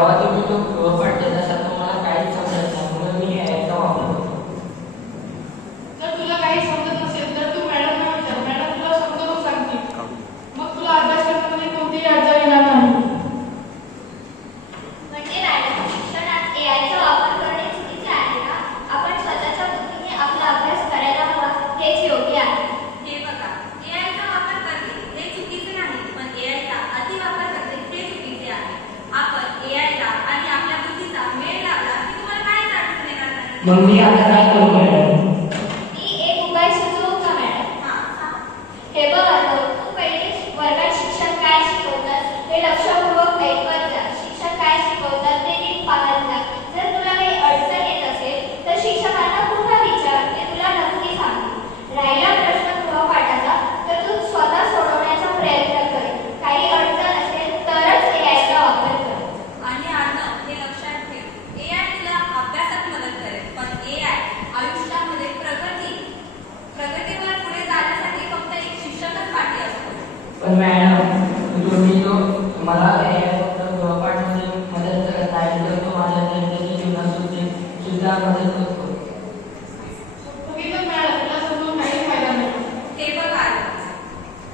जेव्हा तुम्ही तो गृहपाठ देत असाल तो मला काहीच समजत नाही, म्हणून मी याचा वापर करतो. जर तुला काही समजत नसेल तर तू मॅडमना विचार, मॅडम तुला समजावून सांगतील. मग तुला अभ्यास करण्यामध्ये कोणतीही अडचण येणार नाही. म्हणजे मॅडम, शिक्षणात एआयचा वापर करणे चुकीचे आहे का? आपण स्वतःच्या बुद्धीने आपला अभ्यास करायला हवा, हेच योग्य आहे. हे बघा, एआयचा वापर करणे हे चुकीचे नाही, पण एआयचा अतिवापर करणे हे चुकीचे आहे. आपण एआयचा आणि आपल्या बुद्धीचा मेळ लावला की तुम्हाला काहीच अडचण येणार नाही. मग मी आता काय करू मॅडम? मी एक उपाय सुचवू का मॅडम? हां, हे बघ अथर्व, तू पहिले वर्गात शिक्षक काय शिकवतात हे लक्षपूर्वक ऐकत जा. शिक्षक काय शिकवतात ते नीट पाहत जा. जर तुला काही अडचण येत असेल तर शिक्षकांना पुन्हा विचार, ते तुला नक्की सांगतील. राहिला प्रश्न गृहपाठाचा तर तू स्वतः सोडवण्याचा प्रयत्न कर. काही अडचण असेल तरच एआयचा वापर कर. आणि अर्णव, हे लक्षात ठेव, एआय तुला अभ्यासात मदत करेल, पण एआय आयुष्यामध्ये प्रगतीवर पुढे जाण्यासाठी फक्त एक शिक्षकच पाठी असतो. पण मॅडम, तुम्ही जो मला फक्त गृहपाठमध्ये मदत करत आहे तर तो माझ्या दैनंदिन जीवनात सुद्धा मदत करतो. बघितलं मॅडम, तुला समजून काही फायदा नाही. हे बघ अर्णव,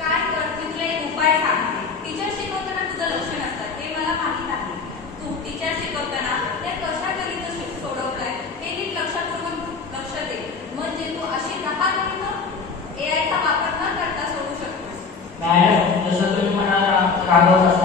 काय कर, मी तुला एक उपाय सांगते. टीचर शिकवताना तुझं लक्ष नसतं हे मला माहीत आहे. तू टीचर शिकवताना त्या कशा गणित सोडवलंय हे नीट लक्षपूर्वक लक्ष दे. म्हणजे तू अशी 10 गणितं एआयचा वापर न करता सोडू शकतोस. मॅडम, जसं तुम्ही मला रागवत